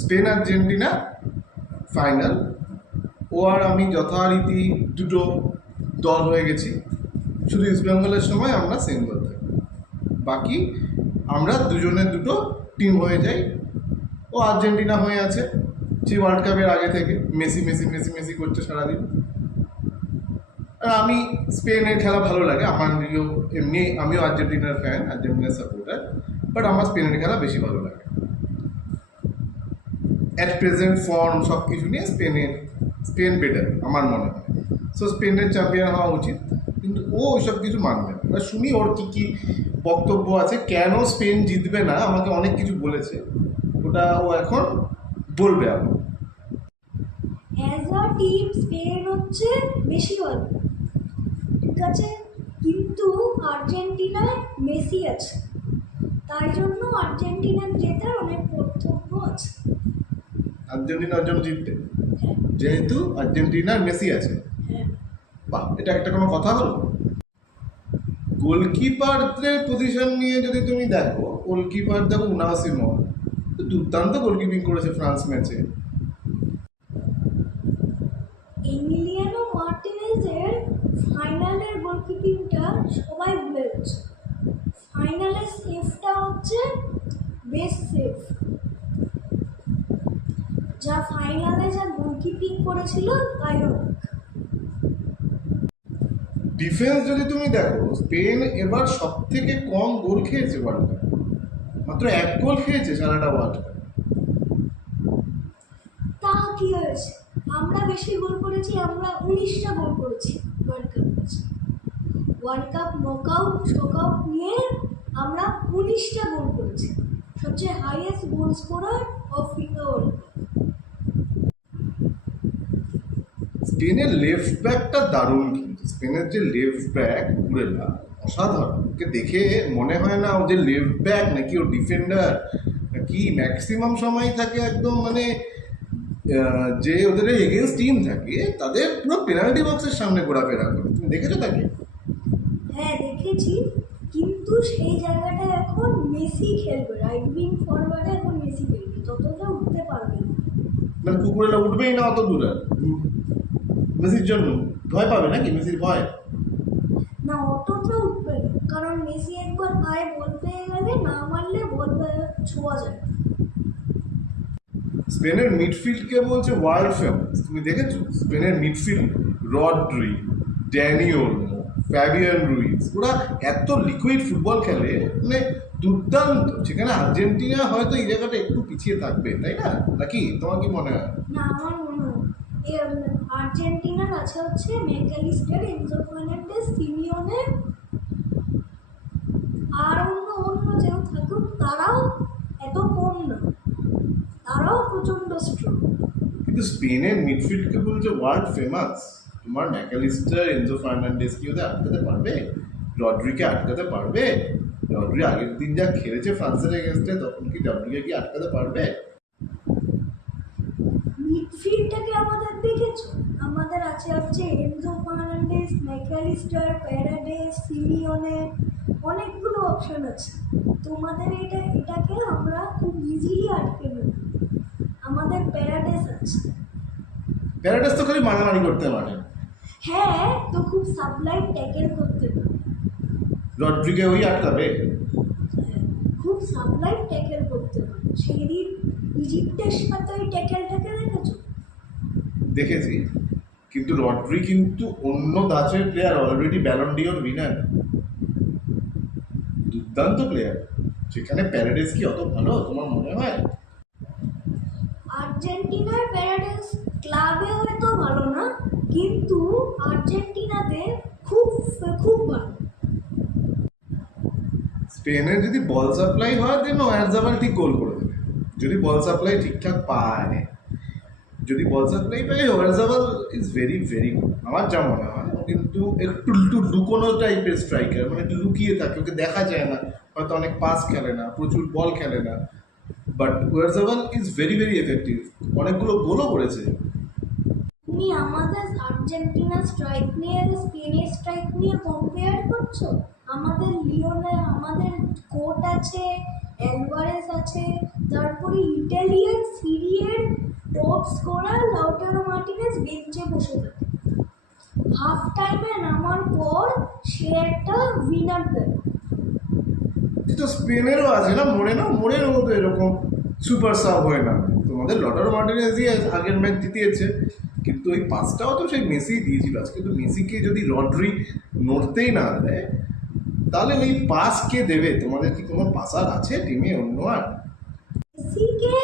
Spain Argentina final. ও আর আমি যথারীতি দুটো দল হয়ে গেছি, শুধু ইস্ট বেঙ্গলের সময় আমরা সেম দল থাকি, বাকি আমরা দুজনের দুটো টিম হয়ে যাই। ও আর্জেন্টিনা হয়ে আছে সেই ওয়ার্ল্ড কাপের আগে থেকে, মেসি মেসি মেসি মেসি করছে সারাদিন। আর আমি স্পেনের খেলা ভালো লাগে, আমার এমনি আমিও আর্জেন্টিনার ফ্যান, আর্জেন্টিনার সাপোর্টার, বাট আমার স্পেনের খেলা বেশি ভালো লাগে। অ্যাট প্রেজেন্ট ফর্ম সব কিছু নিয়ে স্পেন বেটার আমার মনে হয়। সো স্পেনের চ্যাম্পিয়ন হওয়া উচিত, কিন্তু ও ওইসব কিছু মানবে না। এবার শুনি ওর কী কী বক্তব্য আছে, কেন স্পেন জিতবে না, আমাকে অনেক কিছু বলেছে, ওটা ও এখন বলবে। আমার অ্যাজ আ টিম স্পেন হচ্ছে বেশি ভালো, ঠিক আছে, কিন্তু আর্জেন্টিনায় মেসি আছে, তাই জন্য আর্জেন্টিনার জেতার অনেক কর্তব্য আছে। আর্জেন্টিনার জন্য জিতবে যেহেতু আর্জেন্টিনার মেসি আছে। হ্যাঁ, বাহ, এটা একটা কোনো কথা হলো? গোলকিপারদের পজিশন নিয়ে যদি তুমি দেখো, গোলকিপার দেখো উনাই সিমন দুর্দান্ত গোলকিপিং করেছে ফ্রান্স ম্যাচে। এমিলিয়ানো মার্টিনেজের ফাইনালের গোলকিপিংটা সবাই ভুলে যাচ্ছে। ফাইনালের সেফটা হচ্ছে বেস্ট সেফ, যা ফাইনালে যা গোলকিপিং করেছিল তাই হোক। ডিফেন্স যদি তুমি দেখো, স্পেন এবার সব থেকে কম গোল খেয়েছে ওয়ার্ল্ড কাপে, মাত্র 1 গোল খেয়েছে সারাটা ওয়ার্ল্ড কাপে। তা কি হয়েছে, আমরা বেশি গোল করেছি, আমরা 19টা গোল করেছি ওয়ার্ল্ড কাপ ম্যাচে। ওয়ার্ল্ড কাপ নকআউট শকআউট নিয়ে আমরা 19টা গোল করেছি, সবচেয়ে highest goal scorer of FIFA world cup. স্পেনের লেফট ব্যাকটা দারুণ, কিন্তু স্পেনের যে লেফট ব্যাক কুরেলা অসাধারণ। ওকে দেখে মনে হয় না ও যে লেফট ব্যাক নাকি ও ডিফেন্ডার নাকি, ম্যাক্সিমাম সময় থাকে একদম মানে যে ওদের এগেনস্ট টিম থাকে তাদের পুরো পেনাল্টি বক্সের সামনে ঘোরাফেরা করে। তুমি দেখেছো তাকে? হ্যাঁ দেখেছি, কিন্তু সেই জায়গাটা এখন মেসি খেলবে, রাইট উইং ফরওয়ার্ডে এখন মেসি খেলবে, ততটা উঠতে পারবে না। মানে কুকুরেলা উঠবেই না অত দূরে মেসির জন্য, ভয় পাবে নাকি? মেসির ভয় না, অতটা উঠবে না, কারণ মেসি একবার পায়ে বল পেয়ে গেলে না মারলে বল ছোঁয়া যায়। স্পেনের মিডফিল্ডকে বলছে ওয়ার্ল্ড ফেমাস। তুমি দেখেছো স্পেনের midfield? Rodri, Danny Olmo, Fabian Ruiz, ওরা এত লিকুইড ফুটবল খেলে, মানে দুর্দান্ত। সেখানে আর্জেন্টিনা হয়তো এই জায়গাটা একটু পিছিয়ে থাকবে, তাই না? নাকি তোমার কি মনে হয়? না, আমার মনে হয় এই আর্জেন্টিনার আছে হচ্ছে ম্যাকঅ্যালিস্টার, এনজো ফার্নান্ডেজ, সিমিওনে, আর অন্য অন্য যেও থাকুক তারাও এত কম না, তারাও প্রচণ্ড স্ট্রং। কিন্তু স্পেনের মিডফিল্ডকে বলছে ওয়ার্ল্ড ফেমাস। তোমার ম্যাকঅ্যালিস্টার, এনজো ফার্নান্ডেজ কি ওদের আটকাতে পারবে? রড্রিকে আটকাতে পারবে? রড্রি আগের দিন যা খেলেছে ফ্রান্সের এগেনস্টে, তখন কি রড্রিকে কি আটকাতে পারবে? মিডফিল্ডটাকে আমাদের দেখেছো, আমাদের আছে হচ্ছে এনজো ফার্নান্ডেজ, ম্যাকঅ্যালিস্টার, প্যারাডেস, সিমিওনে, অনেকগুলো অপশন আছে। তোমাদের এটাকে আমরা খুব ইজিলি আটকে নেব। আমাদের প্যারাডেস আছে। প্যারাডাইস তো খালি মারামারি করতে পারে। হ্যাঁ, তো খুব সাপ্লাইট ট্যাকেল করতে পারে। রড্রিকে ওই আটকাবে? হ্যাঁ, খুব সাপ্লাইট ট্যাকেল করতে পারে। সেই দিন ইজিপ্টের সাথে ওই ট্যাকেলটাকে দেখেছো? দেখেছি, কিন্তু রড্রি কিন্তু অন্য ধাঁচের player, already Ballon d'Or winner, দুর্দান্ত প্লেয়ার। সেখানে প্যারাডাইস কি অত ভালো তোমার মনে হয়? আর্জেন্টিনার প্যারাডাইস ক্লাবে হয়তো ভালো না, কিন্তু আর্জেন্টিনাতে খুব খুব ভালো। স্পেনের যদি বল সাপ্লাই হয় দেন ওয়ারজাবাল ঠিক গোল করে দেবে, যদি বল সাপ্লাই ঠিকঠাক পায়। যদি বল সাপ্লাই পায় Oyarzabal is very very good আমার যা মনে হয়। কিন্তু একটু একটু লুকোনো টাইপের স্ট্রাইকার, মানে একটু লুকিয়ে থাকে, ওকে দেখা যায় না, হয়তো অনেক পাস খেলে না, প্রচুর বল খেলে না, but Oyarzabal is very very effective, অনেকগুলো গোলও করেছে। তুমি আমাদের আর্জেন্টিনা স্ট্রাইক নিয়ে স্পেনের স্ট্রাইক নিয়ে কম্পেয়ার করছো? আমাদের লিওনে আমাদের কোট আছে, অ্যালভারেজ আছে, তারপরে ইটালিয়ান সিরিয়ার টপ স্কোরার লাউটারো মার্টিনেজ বেঞ্চে বসে থাকে। হাফ টাইমে নামার পর সে একটা উইনার দেয়। তো স্পেনেরও আছে না, মোরের মতো এরকম সুপার সাব হয়ে না, তোমাদের লটারো মার্টিনেজ দিয়ে আগের ম্যাচ জিতিয়েছে, কিন্তু ওই পাসটাও তো সেই মেসি দিয়েছিল। আজকে তো মেসিকে যদি রড্রি নড়তেই না দেয়, তাহলে ওই পাস কে দেবে? তোমাদের কি কোনো পাসার আছে টিমে অন্য আর? মেসিকে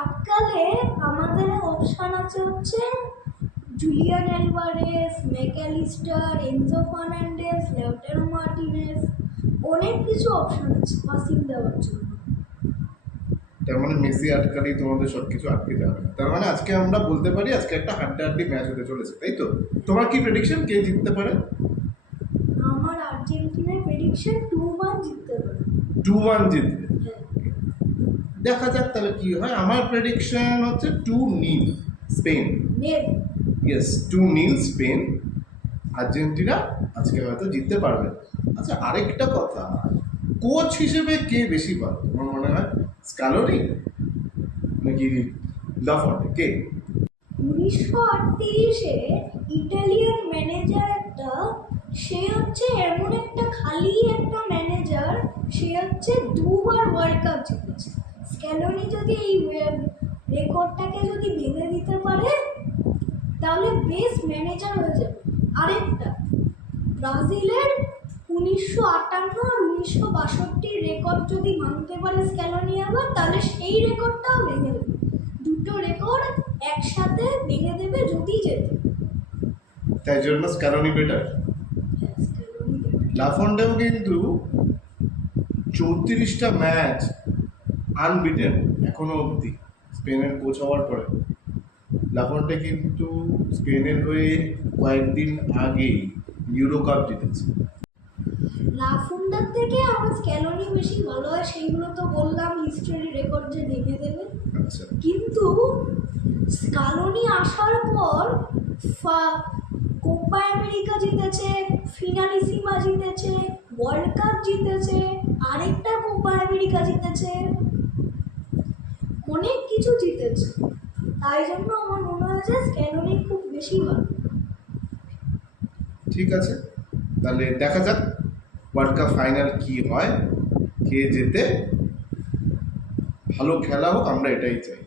আটকালে আমাদের অপশন আছে হচ্ছে Julian Alvarez, MacAllister, Enzo Fernandez, Lautaro Martinez, অনেক কিছু অপশন আছে পাসিং দেওয়ার জন্য। তার মানে মেসি আটকালেই তোমাদের সব কিছু আটকে যাবে। তার মানে আজকে আমরা বলতে পারি আজকে একটা হাড্ডাহাড্ডি ম্যাচ হতে চলেছে, তাই তো? তোমার কি প্রেডিকশন, কে জিততে পারে? আমার আর্জেন্টিনার প্রেডিকশন 2-1 জিততে পারে। 2-1 জিতবে। হ্যাঁ। দেখা যাক তাহলে কি হয়। আমার প্রেডিকশন হচ্ছে 2-0 Spain. Net yes, 2-0 Spain. Argentina আজকে হয়তো জিততে পারবে। আচ্ছা, আরেকটা কথা, কোচ হিসেবে কে বেশি ভালো তোমার মনে হয়? স্ক্যালোনি নাকি লাফন্টে, কে? 1938-এ ইটালিয়ান ম্যানেজার একটা, সে হচ্ছে এমন একটা খালি একটা ম্যানেজার, সে হচ্ছে দুবার ওয়ার্ল্ড কাপ জিতেছে। স্ক্যালোনি যদি এই রেকর্ডটাকে যদি ভেঙে দিতে পারে তাহলে বেস্ট ম্যানেজার হয়ে যাবে। আরেকটা, ব্রাজিলের 1958 আর 1962 রেকর্ড যদি ভাঙতে পারে স্ক্যালোনি আবার, তাহলে সেই রেকর্ডটাও ভেঙে দেবে। দুটো রেকর্ড একসাথে ভেঙে দেবে যদি জেতে। তাই জন্য স্ক্যালোনি বেটার। লাফন্টেও কিন্তু 34টা ম্যাচ আনবিটেন এখনো অবধি স্পেনের কোচ হওয়ার পরে। লাফন্টে কিন্তু স্পেনের হয়ে কয়েকদিন আগেই ইউরো কাপ জিতেছে। লাফুন্ডার থেকে আমার স্ক্যালোনি বেশি ভালো হয়, সেইগুলো তো বললাম, হিস্টোরি রেকর্ড যে ভেঙে দেবে। আচ্ছা, কিন্তু স্ক্যালোনি আসার পর কোপা আমেরিকা জিতেছে, ফিনালিসিমা জিতেছে, ওয়ার্ল্ড কাপ জিতেছে, আরেকটা কোপা আমেরিকা জিতেছে, অনেক কিছু জিতেছে। তাই জন্য আমার মনে হয় যে স্ক্যালোনি খুব বেশি ভালো। ঠিক আছে, তাহলে দেখা যাক ওয়ার্ল্ড কাপ ফাইনাল কি হয়, কে জেতে। ভালো খেলা হোক, আমরা এটাই চাই।